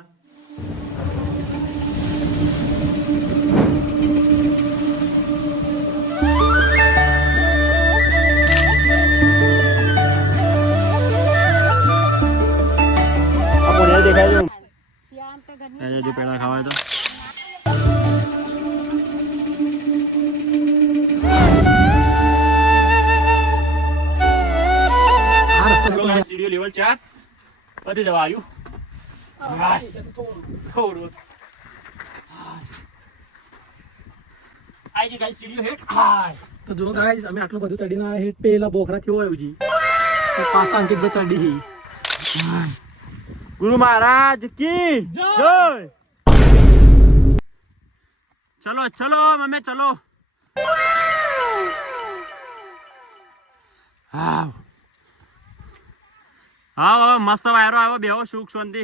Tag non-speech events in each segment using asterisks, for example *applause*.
આ પોણીયા દેખાય છે જો પેડા ખાવાય તો સીડીઓ લેવલ ચાર પતી જવા આવ્યું આઈ ગાઈસ સીડીઓ હેઠ હાય તો જો ગાઈસ અમે આટલું બધું ચડીને હિટ પેલા બોખરા થયો હોય જી તો પાછા અંકિત ભાઈ ચડી ગુરુ મહારાજ કી? જય! ચલો ચલો મમ્મી ચલો. હા હા મસ્ત વાયરો આવ્યો બેહો સુખ શાંતિ.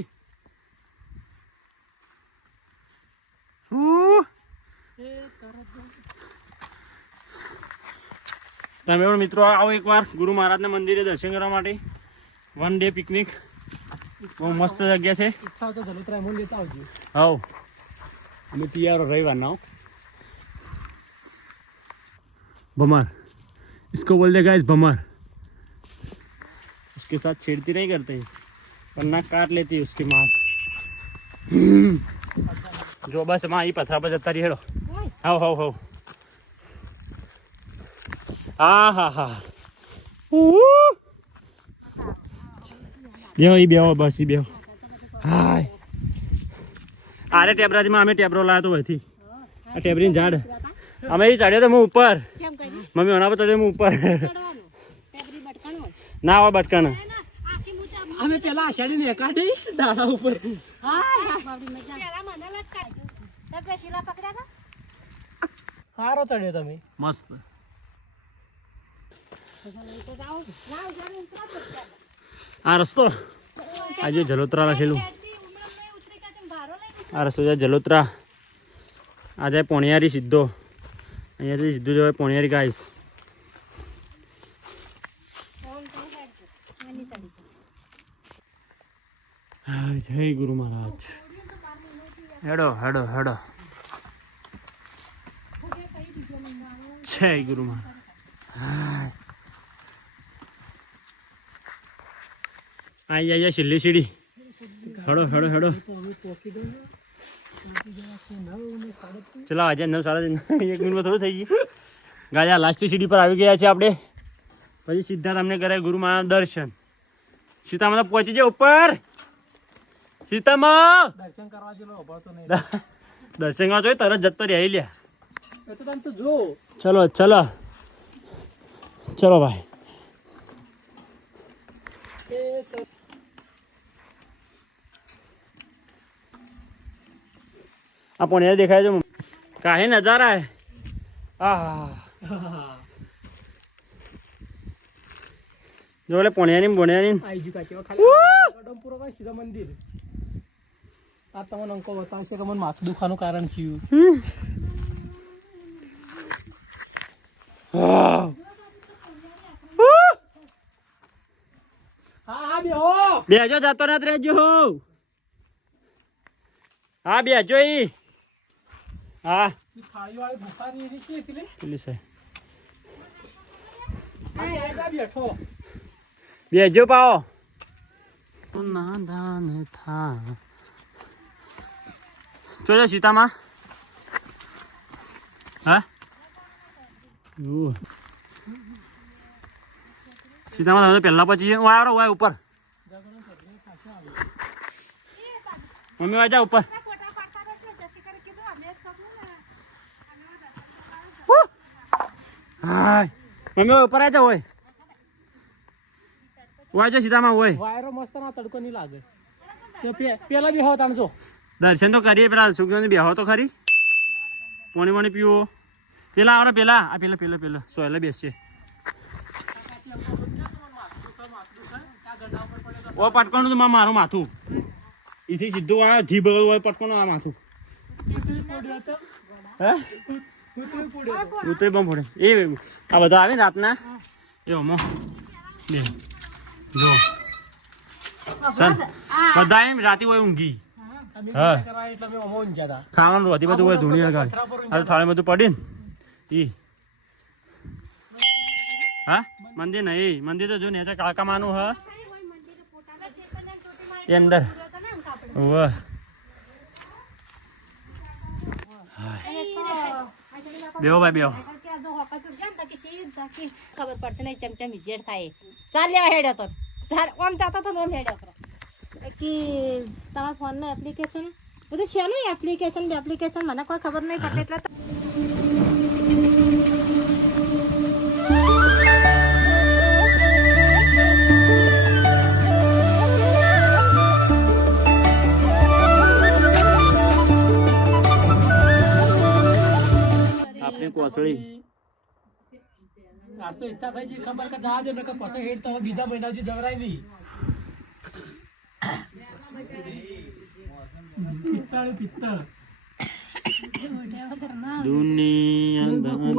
તમે પણ મિત્રો આવો એકવાર ગુરુ મહારાજના મંદિરે દર્શન કરવા માટે વન ડે પિકનિક બહુ મસ્ત જગ્યા છે ઈચ્છા હોય તો જલોત્રા એમ લેતા આવજો હવ અમે તૈયાર हो रविवार ना भमर इसको बोल देगा इस भमर उसके साथ छेड़ती नहीं करते पर नाक काट लेती है उसकी माँ જો બસમાં એ પથરા પર જતા રહી હેડો. હાવ હાવ હાવ હા હા હા. બેહો એ બેહો બસ ઈ બેહો. હાય. આરે ટેબરાજીમાં અમે ટેબરો લાવ્યો તો અહીંથી. આ ટેબરીની ઝાડ. અમે એ ચડ્યો તો હું ઉપર. મમ્મી ઓના પર ચડ્યો હું ઉપર. ના હોય બટકાને પેલા આષાઢી ને કાઢી દાડા ઉપર. હા બાપડી મજા પેલા મને લટકાય તો બે શીલા પકડ્યા હતા? સારો ચડ્યો તમે. મસ્ત. આ રસ્તો. આજે જલોત્રા લખેલું આ રસ્તો છે જલોત્રા. આ જાય પોણિયારી સીધો. અહીંયાથી સીધું જવાય પોણિયારી ગાઈસ ફોન કઈ કાઢજો મની ચડી હા, જય ગુરુ મહારાજ. હેડો હેડો હેડો. જય ગુરુ મહારાજ. આઈ જાય છેલ્લી સીડી. હેડો હેડો હેડો. ચલો, આજે નવ સાડા એક મિનિટમાં થોડું થઈ ગયું. ગાજા લાસ્ટ સીડી પર આવી ગયા છે આપણે. પછી સીધા તમને કરે ગુરુ મહારાજ દર્શન. સીતા માતા પહોંચી જાય ઉપર. સીતામાં! દર્શન કરવા જેલો અભાવતો નહીં. દર્શન કરવા જોઈએ તરત જતો રહી લ્યા. એ તો તમે તો જો ચલો ચલો. ચલો ભાઈ. આ પોણિયા દેખાય છે કાહે નજારા હે. આહ. *laughs* જો એટલે પોણિયાની પોણિયાની આઈ જુ કાચી ખાલી. પૂરો કઈ સીધા મંદિર. આ તમને અંકો બતાવશે કે મને માથું દુખાનું કારણ થયું. બેજો જતો રાત રહેજો હો. બેજો ઈ. હા. પેલી. આ બેઠો. બેજો પાઓ નાદાન થા જોજો સીતામાં હા સીતામાં તમે પહેલા પછી હું આવ્યો હોય ઉપર મમ્મી વાજા ઉપર એક છોકરું ને હાય મમ્મી હોય ઉપર સીધામાં હોય. વાયરો મસ્ત ના તડકો નહીં લાગે. પેલા બી હોત જો. દર્શન તો કરીએ પેલા સુખને બેહો તો ખરી. પોણી પોણી પીવો. પેલા આવડે પેલા. આ પેલા પેલા પેલા. સોયલે બેસીએ. ઓ પટકોનું તો મારું માથું. ઈથી સીધું આ ધી બગલ હોય પટકોનું આ માથું. હે? ઉતરી બમ ફોડે એ આ બધા આવે રાતના. એ અમો બે. જો સન બધા એમ રાતે હોય ઊંઘી. ખાવાનું રોતી બધું હોય ધૂણી પથરા આ તો થાળે બધું પડી ને. ઈ. હા? મંદિર નહીં. મંદિર તો જો ને તો કાકા માનું હ. એ અંદર. વાહ બેહો ભાઈ બેહો. ખબર પડતી નહીં ચમચમ વિજેટ થાય. ચાલ લેવા હેડ્યો તો. ચાલ ઓમ જતો તો ઓમ હેડ્યો કરો કે તમારા ફોનનું એપ્લિકેશન બધું છે ને એપ્લિકેશન એપ્લિકેશન મને કોઈ ખબર નહીં પડતી એટલે તો- આપણી કોસળી આજ તો ઈચ્છા થઈ છે ખબર કે જવા દે ને કે પછી હેડ તો બીજા મહિના સુધી જવરાય નહીં. પિત્તળ પિત્તળ. દુનિયા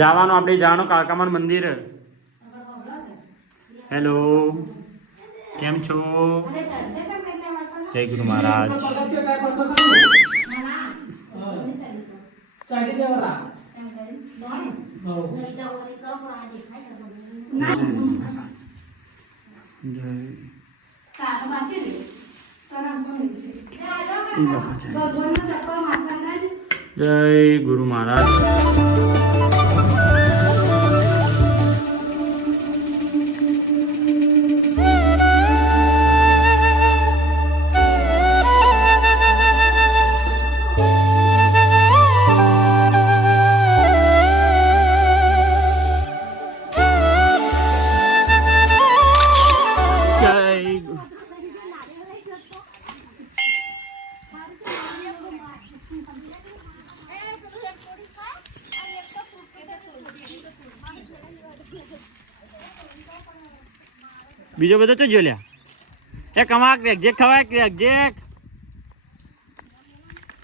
જવાનું આપણે જવાનું કાકામાન મંદિર. હેલો કેમ છો? જય ગુરુ મહારાજ. જય ગુરુ મહારાજ. બીજો બધો તો જો લ્યા એ કમા ક્રેકજેક ખવાય ક્રેકજેક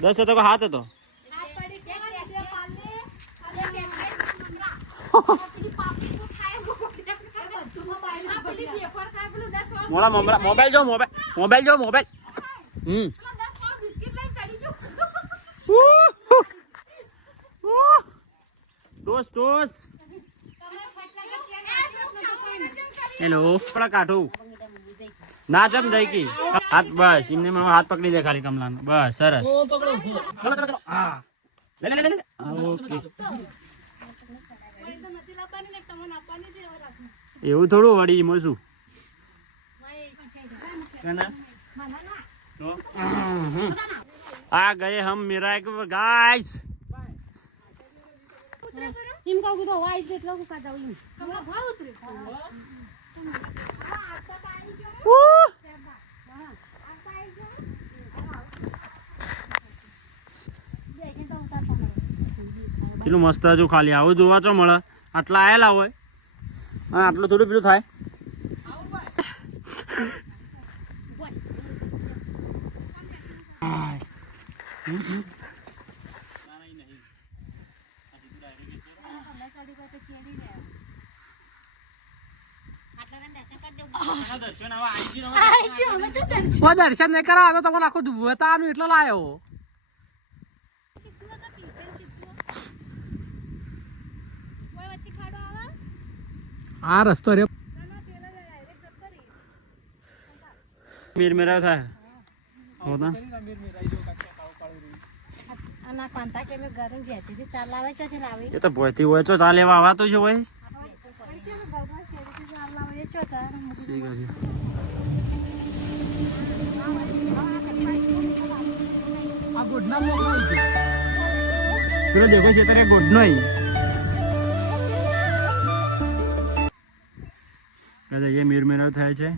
દસ હતો હાથ હતો? મોડા મોબાઈલ મોબાઈલ જો, મોબાઈલ મોબાઈલ જો, મોબાઈલ. હમ. Toss toss. હેલો પેલા કાઠું ના જમ જઈ કી. હાથ બસ. એમને મને હાથ પકડી દે ખાલી કમલાનો. બસ સરસ. ઓ, પકડો. ચલો ચલો ચલો. હા. લે લે લે લે ઓકે. એવું થોડું વળી એમાં શું આ ગયે હમ મેરા એક ગાઈસ. એમ કહું કીધું વાઈ જેટલો કુકા ભાવ એમ. કેટલું મસ્ત હજુ ખાલી આવું જોવા ચો મળે. આટલા આવેલા હોય. અને આટલું થોડું પેલું થાય. દર્શન હવે આજી ને આઈ જો, અમે તો દર્શન નહીં કરાવ તો તમને આખું બતાવવાનું એટલે લાયો? આ રસ્તો રે. મીર મેરા થાય હોતા એ તો ભોયથી હોય તો ચાલે લેવા આવા તો છે હોય લાવે એ છો તાર ગોડ અરે એ મીર થાય છે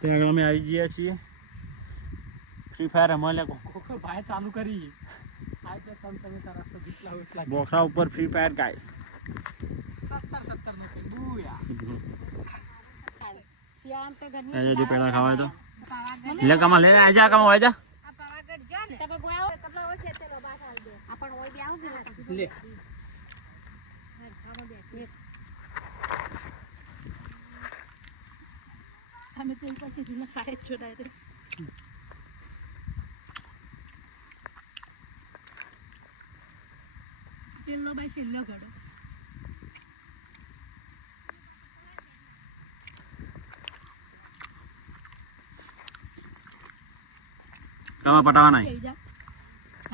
ત્યાં આગળ અમે આવી ગયા છીએ ફ્રી ફાયર રમવા લે ભાઈ ચાલુ કરી બોખરા ઉપર ફ્રી ફાયર ગાઈસ સત્તર સત્તર નો કે આજે જો પેડા ખાવાય તો. લે કમા લે આજા કમા જો તમે બોયા કેટલા હોય છે તે લોબા ચાલ દે આપણ હોય બી આવું લે. અમે તો એક પછી જૂના ખાય જ છો ડાયરેક્ટ છેલ્લો ભાઈ છેલ્લો ઘડો. કમા પટાવા નહીં.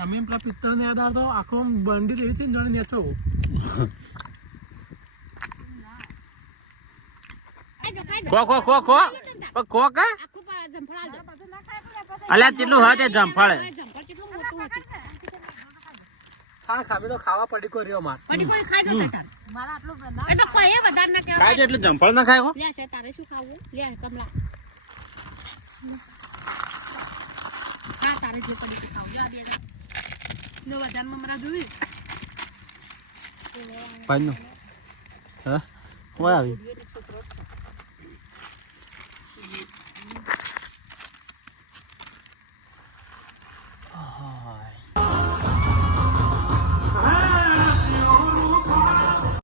અમે પેલા પિત્તળ ને યાદ આવતો આખો બંડી રહી છે જાણે નેચો. ખો ખો ખો ખો. કો કા? આખું પા જંફળા દે અલ્યા કેટલું હા તે જમફળ ખાણ ખામી તો ખાવા પડી કો રહ્યો માર. પડી કોઈ ખાઈ દો તાર મારા આટલું એ તો કોઈ વધારે ના કહેવાય. ખાય એટલે જંફળ ના ખાયો લે છે તારે શું ખાવું? લે કમલા. હા તારે જે પડે તે ખાવું. લે આ બે લે. લો વધારે મમરા જોઈ પાડનો. હા? હોય આવી?